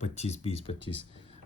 25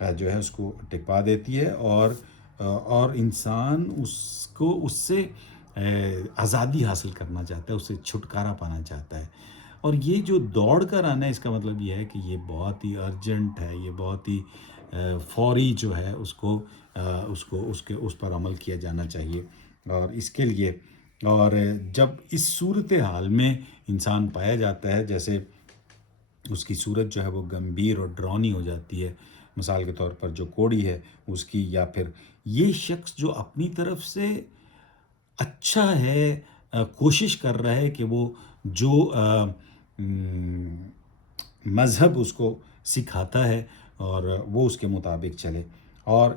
جو ہے اس کو ٹپا دیتی ہے، اور انسان اس سے آزادی حاصل کرنا چاہتا ہے، اس سے چھٹکارا پانا چاہتا ہے۔ اور یہ جو دوڑ کر آنا ہے، اس کا مطلب یہ ہے کہ یہ بہت ہی ارجنٹ ہے، یہ بہت ہی فوری جو ہے اس پر عمل کیا جانا چاہیے۔ اور اس کے لیے، اور جب اس صورت حال میں انسان پایا جاتا ہے، جیسے اس کی صورت جو ہے وہ گمبھیر اور ڈراؤنی ہو جاتی ہے، مثال کے طور پر جو کوڑی ہے اس کی، یا پھر یہ شخص جو اپنی طرف سے اچھا ہے، کوشش کر رہا ہے کہ وہ جو مذہب اس کو سکھاتا ہے اور وہ اس کے مطابق چلے، اور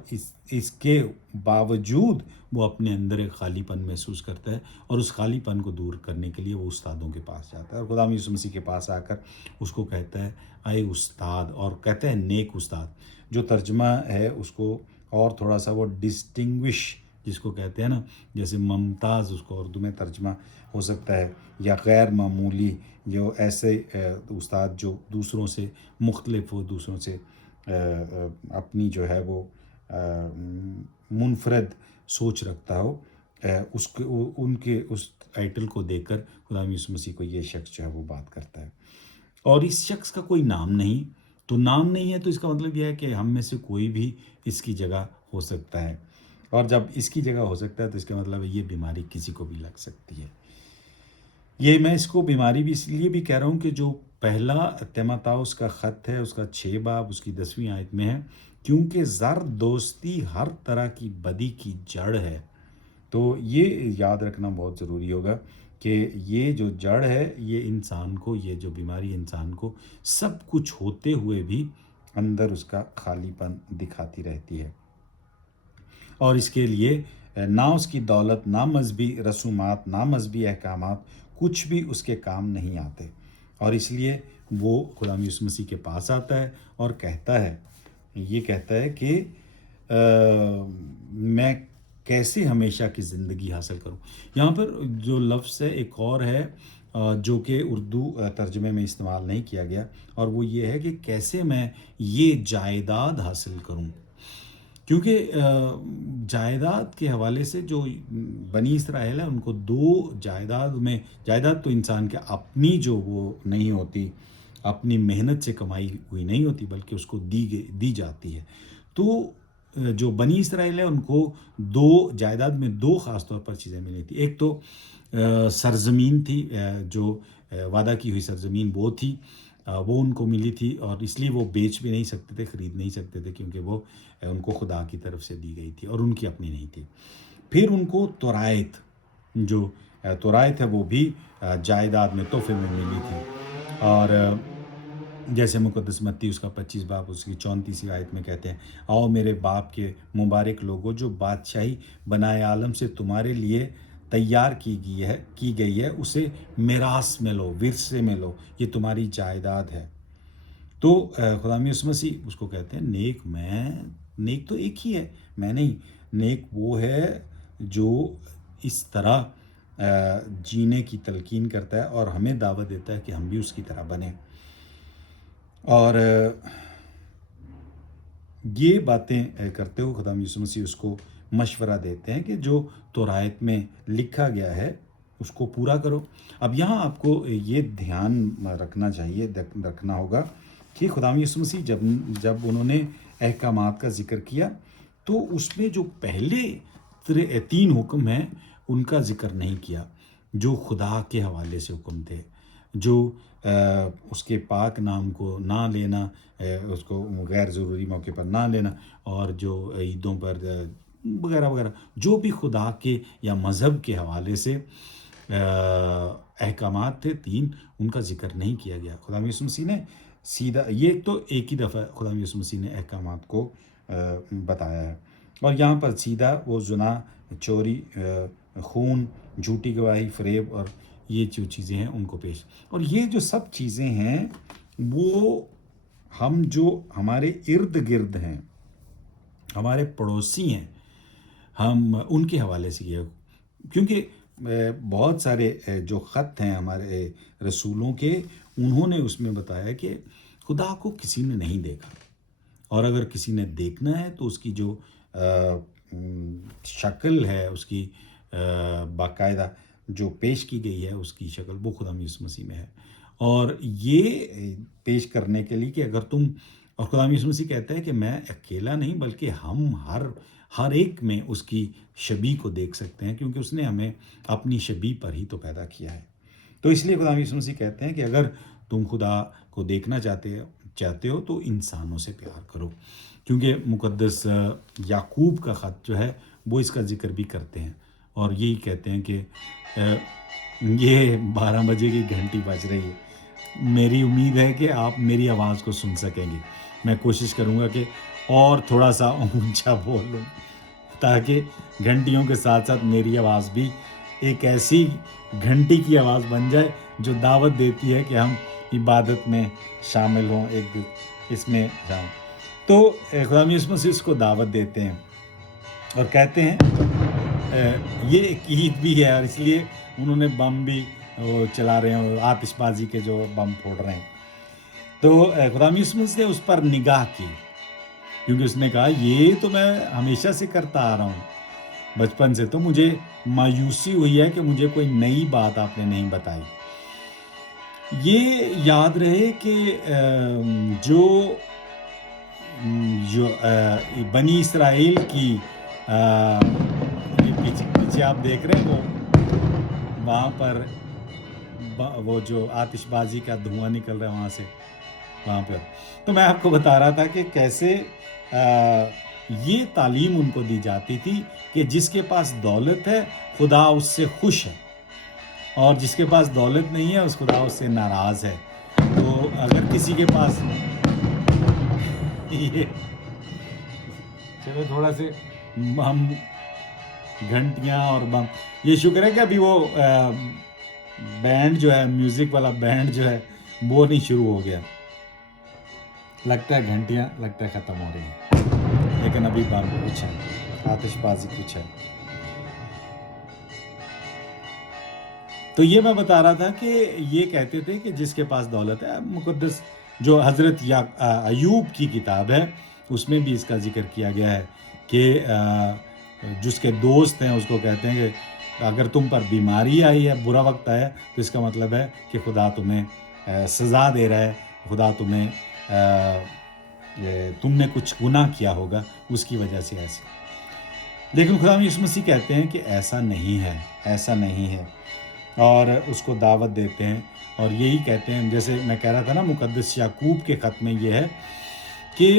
اس کے باوجود وہ اپنے اندر ایک خالی پن محسوس کرتا ہے، اور اس خالی پن کو دور کرنے کے لیے وہ استادوں کے پاس جاتا ہے، اور خدا یسوع مسیح کے پاس آ کر اس کو کہتا ہے اے استاد، اور کہتا ہے نیک استاد، جو ترجمہ ہے اس کو اور تھوڑا سا وہ ڈسٹنگوش جس کو کہتے ہیں نا، جیسے ممتاز اس کو اردو میں ترجمہ ہو سکتا ہے، یا غیر معمولی، جو ایسے استاد جو دوسروں سے مختلف ہو، دوسروں سے اپنی جو ہے وہ منفرد سوچ رکھتا ہو، ان کے اس ٹائٹل کو دے کر خدا یسوع مسیح کو یہ شخص جو ہے وہ بات کرتا ہے۔ اور اس شخص کا کوئی نام نہیں، تو نام نہیں ہے تو اس کا مطلب یہ ہے کہ ہم میں سے کوئی بھی اس کی جگہ ہو سکتا ہے، اور جب اس کی جگہ ہو سکتا ہے تو اس کا مطلب ہے یہ بیماری کسی کو بھی لگ سکتی ہے۔ یہ میں اس کو بیماری بھی اس لیے بھی کہہ رہا ہوں کہ جو پہلا تیموتھوس کا خط ہے، اس کا 6 باب اس کی 10ویں آیت میں ہے، کیونکہ زر دوستی ہر طرح کی بدی کی جڑ ہے۔ تو یہ یاد رکھنا بہت ضروری ہوگا کہ یہ جو جڑ ہے، یہ انسان کو، یہ جو بیماری انسان کو سب کچھ ہوتے ہوئے بھی اندر اس کا خالی پن دکھاتی رہتی ہے، اور اس کے لیے نہ اس کی دولت، نہ مذہبی رسومات، نہ مذہبی احکامات کچھ بھی اس کے کام نہیں آتے، اور اس لیے وہ خدا یسوع مسیح کے پاس آتا ہے اور کہتا ہے، یہ کہتا ہے کہ میں کیسے ہمیشہ کی زندگی حاصل کروں۔ یہاں پر جو لفظ ہے ایک اور ہے جو کہ اردو ترجمے میں استعمال نہیں کیا گیا، اور وہ یہ ہے کہ کیسے میں یہ جائیداد حاصل کروں، کیونکہ جائیداد کے حوالے سے جو بنی اسرائیل ہے ان کو دو جائیداد تو انسان کے اپنی جو وہ نہیں ہوتی، اپنی محنت سے کمائی ہوئی نہیں ہوتی، بلکہ اس کو دی جاتی ہے۔ تو جو بنی اسرائیل ہے ان کو دو جائیداد میں دو خاص طور پر چیزیں ملی تھی۔ ایک تو سرزمین تھی، جو وعدہ کی ہوئی سرزمین وہ تھی، وہ ان کو ملی تھی، اور اس لیے وہ بیچ بھی نہیں سکتے تھے، خرید نہیں سکتے تھے، کیونکہ وہ ان کو خدا کی طرف سے دی گئی تھی اور ان کی اپنی نہیں تھی۔ پھر ان کو تورایت، جو تورایت ہے وہ بھی جائیداد میں تحفے میں ملی تھی، اور جیسے مقدس متی اس کا 25 باب اس کی 34 آیت میں کہتے ہیں، آؤ میرے باپ کے مبارک لوگوں، جو بادشاہی بنائے عالم سے تمہارے لیے تیار کی گئی ہے، اسے میراث میں لو، ورثے میں لو، یہ تمہاری جائیداد ہے۔ تو خدا یسوع مسیح اس کو کہتے ہیں نیک تو ایک ہی ہے، میں نہیں، نیک وہ ہے جو اس طرح جینے کی تلقین کرتا ہے اور ہمیں دعوت دیتا ہے کہ ہم بھی اس کی طرح بنیں۔ اور یہ باتیں کرتے ہوئے خدا یسوع مسیح اس کو مشورہ دیتے ہیں کہ جو تورایت میں لکھا گیا ہے اس کو پورا کرو۔ اب یہاں آپ کو یہ دھیان رکھنا ہوگا کہ خدا یسوع مسیح جب انہوں نے احکامات کا ذکر کیا تو اس میں جو پہلے 3 حکم ہیں ان کا ذکر نہیں کیا، جو خدا کے حوالے سے حکم تھے، جو اس کے پاک نام کو نہ لینا، اس کو غیر ضروری موقع پر نہ لینا، اور جو عیدوں پر وغیرہ وغیرہ جو بھی خدا کے یا مذہب کے حوالے سے احکامات تھے 3، ان کا ذکر نہیں کیا گیا۔ خدا یسوع مسیح نے سیدھا، یہ تو ایک ہی دفعہ خدا یسوع مسیح نے احکامات کو بتایا ہے، اور یہاں پر سیدھا وہ زنا، چوری، خون، جھوٹی گواہی، فریب، اور یہ جو چیزیں ہیں ان کو پیش، اور یہ جو سب چیزیں ہیں وہ ہم جو ہمارے ارد گرد ہیں، ہمارے پڑوسی ہیں، ہم ان کے حوالے سے یہ، کیونکہ بہت سارے جو خط ہیں ہمارے رسولوں کے، انہوں نے اس میں بتایا کہ خدا کو کسی نے نہیں دیکھا، اور اگر کسی نے دیکھنا ہے تو اس کی جو شکل ہے، اس کی باقاعدہ جو پیش کی گئی ہے اس کی شکل، وہ خدا یسوع مسیح میں ہے۔ اور یہ پیش کرنے کے لیے کہ اگر تم، اور خدا یسوع مسیح کہتا ہے کہ میں اکیلا نہیں بلکہ ہم ہر ایک میں اس کی شبیہ کو دیکھ سکتے ہیں، کیونکہ اس نے ہمیں اپنی شبیہ پر ہی تو پیدا کیا ہے۔ تو اس لیے خدا یسوع مسیح کہتے ہیں کہ اگر تم خدا کو دیکھنا چاہتے ہو تو انسانوں سے پیار کرو، کیونکہ مقدس یعقوب کا خط جو ہے وہ اس کا ذکر بھی کرتے ہیں، اور یہی کہتے ہیں کہ یہ 12 بجے کی گھنٹی بج رہی ہے، میری امید ہے کہ آپ میری آواز کو سن سکیں گے۔ میں کوشش کروں گا کہ اور تھوڑا سا اونچا بولوں تاکہ گھنٹیوں کے ساتھ ساتھ میری آواز بھی ایک ایسی گھنٹی کی آواز بن جائے جو دعوت دیتی ہے کہ ہم عبادت میں شامل ہوں، ایک اس میں جاؤں۔ تو خدا یسوع مسیح اس کو دعوت دیتے ہیں اور کہتے ہیں یہ ایک عید بھی ہے، اور اس لیے انہوں نے بم بھی چلا رہے ہیں، آتش بازی کے جو بم پھوڑ رہے ہیں۔ تو خدا یسوع مسیح نے اس پر نگاہ کی، کیونکہ اس نے کہا یہ تو میں ہمیشہ سے کرتا آ رہا ہوں، بچپن سے، تو مجھے مایوسی ہوئی ہے کہ مجھے کوئی نئی بات آپ نے نہیں بتائی۔ یہ یاد رہے کہ جو بنی اسرائیل کی پیچھے آپ دیکھ رہے ہیں وہ وہاں پر وہ جو آتش بازی کا دھواں نکل رہا ہے وہاں سے، وہاں پر، تو میں آپ کو بتا رہا تھا کہ کیسے یہ تعلیم ان کو دی جاتی تھی کہ جس کے پاس دولت ہے خدا اس سے خوش ہے، اور جس کے پاس دولت نہیں ہے اس خدا اس سے ناراض ہے۔ تو اگر کسی کے پاس یہ چلو تھوڑا سے ہم گھنٹیاں اور بم، یہ شکر ہے کہ ابھی وہ بینڈ جو ہے، میوزک والا بینڈ جو ہے وہ نہیں شروع ہو گیا، لگتا ہے گھنٹیاں لگتا ہے ختم ہو رہی ہیں، لیکن ابھی بم کچھ ہے، آتش بازی کچھ ہے۔ تو یہ میں بتا رہا تھا کہ یہ کہتے تھے کہ جس کے پاس دولت ہے، مقدس جو حضرت ایوب کی کتاب ہے اس میں بھی اس کا ذکر کیا گیا ہے کہ جس کے دوست ہیں اس کو کہتے ہیں کہ اگر تم پر بیماری آئی ہے، برا وقت آیا، تو اس کا مطلب ہے کہ خدا تمہیں سزا دے رہا ہے، خدا تمہیں تم نے کچھ گناہ کیا ہوگا اس کی وجہ سے ایسے۔ لیکن خدا یسوع مسیح کہتے ہیں کہ ایسا نہیں ہے، ایسا نہیں ہے، اور اس کو دعوت دیتے ہیں، اور یہی کہتے ہیں، جیسے میں کہہ رہا تھا نا، مقدس یعقوب کے خط میں یہ ہے کہ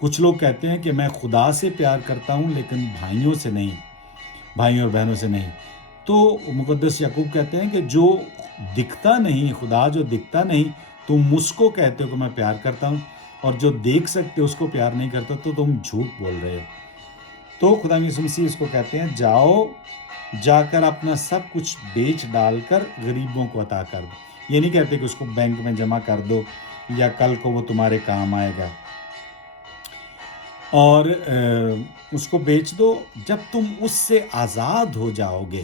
کچھ لوگ کہتے ہیں کہ میں خدا سے پیار کرتا ہوں لیکن بھائیوں سے نہیں، بھائیوں اور بہنوں سے نہیں۔ تو مقدس یعقوب کہتے ہیں کہ جو دکھتا نہیں، خدا جو دکھتا نہیں، تم مجھ کو کہتے ہو کہ میں پیار کرتا ہوں، اور جو دیکھ سکتے اس کو پیار نہیں کرتا تو تم جھوٹ بول رہے ہو۔ تو خدا یسوع مسیح اس کو کہتے ہیں جاؤ، جا کر اپنا سب کچھ بیچ ڈال کر غریبوں کو عطا کر دو۔ یہ نہیں کہتے کہ اس کو بینک میں جمع کر دو یا کل کو وہ تمہارے کام آئے گا، اور اس کو بیچ دو، جب تم اس سے آزاد ہو جاؤ گے،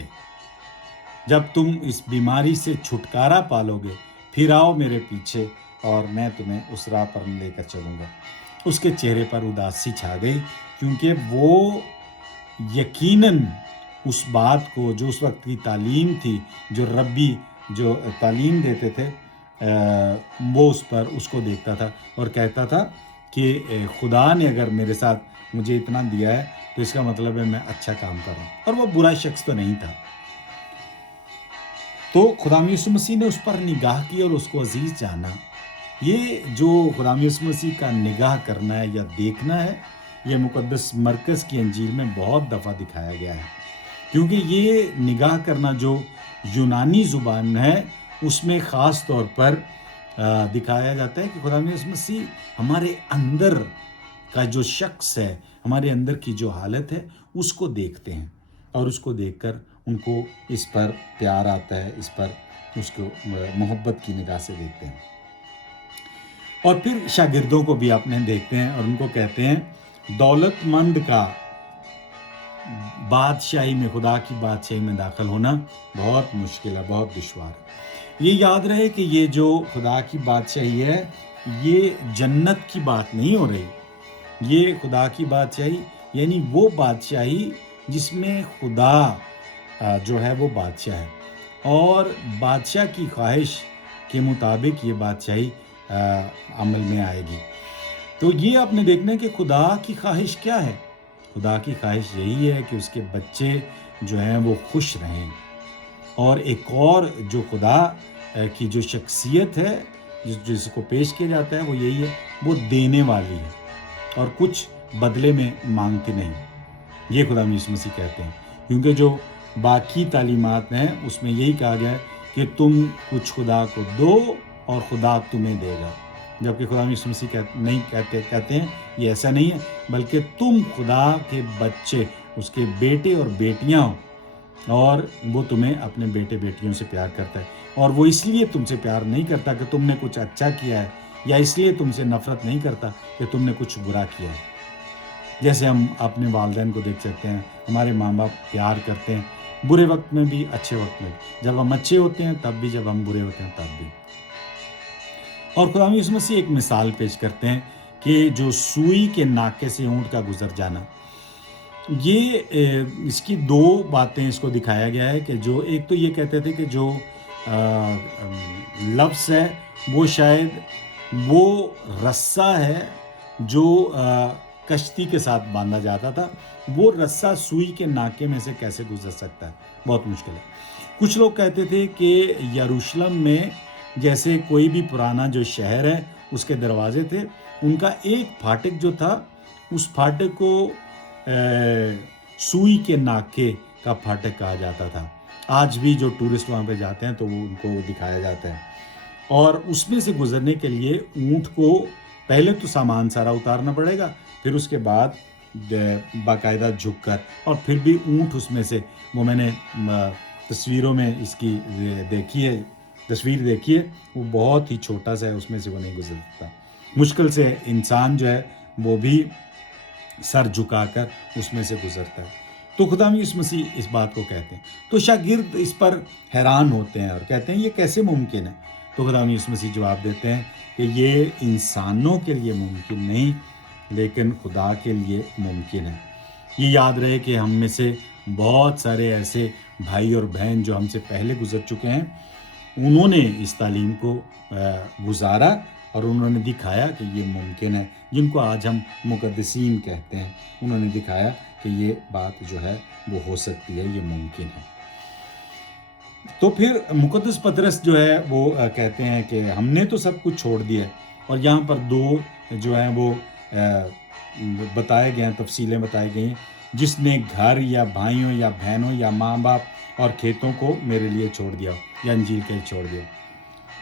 جب تم اس بیماری سے چھٹکارا پالو گے، پھر آؤ میرے پیچھے اور میں تمہیں اس راہ پر لے کر چلوں گا۔ اس کے چہرے پر اداسی چھا گئی، کیونکہ وہ یقیناً اس بات کو، جو اس وقت کی تعلیم تھی، جو ربی جو تعلیم دیتے تھے، وہ اس کو دیکھتا تھا اور کہتا تھا کہ خدا نے اگر میرے ساتھ مجھے اتنا دیا ہے تو اس کا مطلب ہے میں اچھا کام کر رہا ہوں، اور وہ برا شخص تو نہیں تھا۔ تو خدا یسوع مسیح نے اس پر نگاہ کی اور اس کو عزیز جانا۔ یہ جو خدا یسوع مسیح کا نگاہ کرنا ہے یا دیکھنا ہے، یہ مقدس مرکز کی انجیل میں بہت دفعہ دکھایا گیا ہے، کیونکہ یہ نگاہ کرنا جو یونانی زبان ہے اس میں خاص طور پر دکھایا جاتا ہے کہ خدا یسوع مسیح ہمارے اندر کا جو شخص ہے، ہمارے اندر کی جو حالت ہے اس کو دیکھتے ہیں، اور اس کو دیکھ کر ان کو اس پر پیار آتا ہے، اس پر اس کو محبت کی نگاہ سے دیکھتے ہیں۔ اور پھر شاگردوں کو بھی اپنے دیکھتے ہیں اور ان کو کہتے ہیں دولت مند کا بادشاہی میں، خدا کی بادشاہی میں داخل ہونا بہت مشکل ہے، بہت دشوار ہے۔ یہ یاد رہے کہ یہ جو خدا کی بادشاہی ہے یہ جنت کی بات نہیں ہو رہی، یہ خدا کی بادشاہی، یعنی وہ بادشاہی جس میں خدا جو ہے وہ بادشاہ ہے، اور بادشاہ کی خواہش کے مطابق یہ بادشاہی عمل میں آئے گی۔ تو یہ آپ نے دیکھنا ہے کہ خدا کی خواہش کیا ہے۔ خدا کی خواہش یہی ہے کہ اس کے بچے جو ہیں وہ خوش رہیں، اور ایک اور جو خدا کی جو شخصیت ہے جس کو پیش کیا جاتا ہے وہ یہی ہے، وہ دینے والی ہے اور کچھ بدلے میں مانگتے نہیں، یہ خدا یسوع مسیح کہتے ہیں۔ کیونکہ جو باقی تعلیمات ہیں اس میں یہی کہا گیا ہے کہ تم کچھ خدا کو دو اور خدا تمہیں دے گا، جبکہ خدا یسوع مسیح نہیں کہتے ہیں یہ ایسا نہیں ہے، بلکہ تم خدا کے بچے، اس کے بیٹے اور بیٹیاں ہو، اور وہ تمہیں اپنے بیٹے بیٹیوں سے پیار کرتا ہے، اور وہ اس لیے تم سے پیار نہیں کرتا کہ تم نے کچھ اچھا کیا ہے، یا اس لیے تم سے نفرت نہیں کرتا کہ تم نے کچھ برا کیا ہے۔ جیسے ہم اپنے والدین کو دیکھ سکتے ہیں، ہمارے ماں باپ پیار کرتے ہیں، برے وقت میں بھی اچھے وقت میں بھی، جب ہم اچھے ہوتے ہیں تب بھی، جب ہم برے ہوتے ہیں تب بھی۔ اور خدا یسوع مسیح ایک مثال پیش کرتے ہیں کہ جو سوئی کے ناکے سے اونٹ کا گزر جانا، یہ اس کی دو باتیں اس کو دکھایا گیا ہے کہ جو ایک تو یہ کہتے تھے کہ جو لفظ ہے وہ شاید وہ رسہ ہے جو کشتی کے ساتھ باندھا جاتا تھا، وہ رسہ سوئی کے ناکے میں سے کیسے گزر سکتا ہے، بہت مشکل ہے۔ کچھ لوگ کہتے تھے کہ یروشلم میں جیسے کوئی بھی پرانا جو شہر ہے اس کے دروازے تھے، ان کا ایک پھاٹک جو تھا اس پھاٹک کو سوئی کے ناکے کا پھاٹک کہا جاتا تھا۔ آج بھی جو ٹورسٹ وہاں پہ جاتے ہیں تو وہ ان کو دکھایا جاتا ہے، اور اس میں سے گزرنے کے لیے اونٹ کو پہلے تو سامان سارا اتارنا پڑے گا، پھر اس کے بعد باقاعدہ جھک کر، اور پھر بھی اونٹ اس میں سے، وہ میں نے تصویروں میں اس کی تصویر دیکھی ہے، وہ بہت ہی چھوٹا سا ہے، اس میں سے وہ نہیں گزر سکتا، مشکل سے انسان جو ہے وہ بھی سر جھکا کر اس میں سے گزرتا ہے۔ تو خدا یسوع مسیح اس بات کو کہتے ہیں، تو شاگرد اس پر حیران ہوتے ہیں اور کہتے ہیں یہ کیسے ممکن ہے؟ تو خدا یسوع مسیح جواب دیتے ہیں کہ یہ انسانوں کے لیے ممکن نہیں، لیکن خدا کے لیے ممکن ہے۔ یہ یاد رہے کہ ہم میں سے بہت سارے ایسے بھائی اور بہن جو ہم سے پہلے گزر چکے ہیں، انہوں نے اس تعلیم کو گزارا اور انہوں نے دکھایا کہ یہ ممکن ہے، جن کو آج ہم مقدسین کہتے ہیں، انہوں نے دکھایا کہ یہ بات جو ہے وہ ہو سکتی ہے، یہ ممکن ہے۔ تو پھر مقدس پطرس جو ہے وہ کہتے ہیں کہ ہم نے تو سب کچھ چھوڑ دیا ہے، اور یہاں پر دو جو ہیں وہ بتائے گئے ہیں، تفصیلیں بتائی گئی ہیں، جس نے گھر یا بھائیوں یا بہنوں یا ماں باپ اور کھیتوں کو میرے لیے چھوڑ دیا یا انجیل کے لیے چھوڑ دیا۔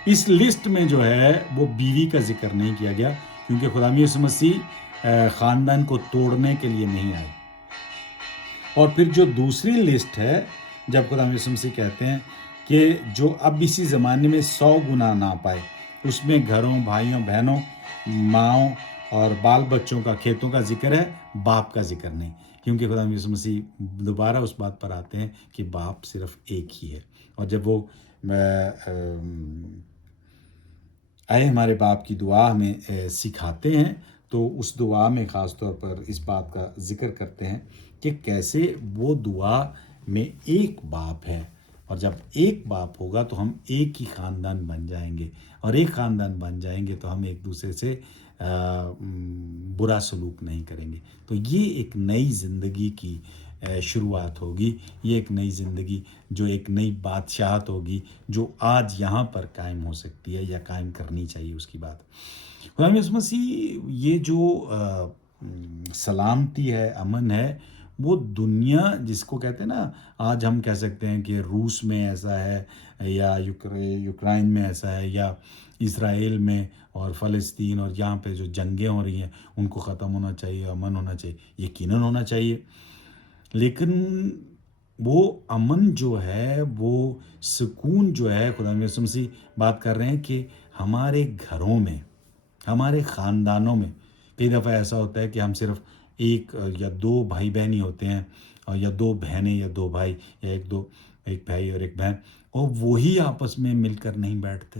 اس لسٹ میں جو ہے وہ بیوی کا ذکر نہیں کیا گیا، کیونکہ خدا یسوع مسیح خاندان کو توڑنے کے لیے نہیں آئے۔ اور پھر جو دوسری لسٹ ہے، جب خدا یسوع مسیح کہتے ہیں کہ جو اب اسی زمانے میں 100 گنا نہ پائے، اس میں گھروں، بھائیوں، بہنوں، ماؤں اور بال بچوں کا، کھیتوں کا ذکر ہے، باپ کا ذکر نہیں، کیونکہ خدا یسوع مسیح دوبارہ اس بات پر آتے ہیں کہ باپ صرف ایک ہی ہے۔ اور جب وہ اے ہمارے باپ کی دعا میں سکھاتے ہیں تو اس دعا میں خاص طور پر اس بات کا ذکر کرتے ہیں کہ کیسے وہ دعا میں ایک باپ ہے، اور جب ایک باپ ہوگا تو ہم ایک ہی خاندان بن جائیں گے، اور ایک خاندان بن جائیں گے تو ہم ایک دوسرے سے برا سلوک نہیں کریں گے۔ تو یہ ایک نئی زندگی کی شروعات ہوگی، یہ ایک نئی زندگی جو ایک نئی بادشاہت ہوگی جو آج یہاں پر قائم ہو سکتی ہے یا قائم کرنی چاہیے اس کی بات۔ خدا یسوع مسیح یہ جو سلامتی ہے، امن ہے، وہ دنیا جس کو کہتے ہیں نا، آج ہم کہہ سکتے ہیں کہ روس میں ایسا ہے، یا یوکرائن میں ایسا ہے، یا اسرائیل میں اور فلسطین اور یہاں پہ جو جنگیں ہو رہی ہیں ان کو ختم ہونا چاہیے، امن ہونا چاہیے، یقیناً ہونا چاہیے، لیکن وہ امن جو ہے، وہ سکون جو ہے، خدا یسوع مسیح بات کر رہے ہیں کہ ہمارے گھروں میں، ہمارے خاندانوں میں کئی دفعہ ایسا ہوتا ہے کہ ہم صرف ایک یا دو بھائی بہن ہی ہوتے ہیں، یا دو بہنیں یا دو بھائی، یا ایک بھائی اور ایک بہن، اور وہی آپس میں مل کر نہیں بیٹھتے،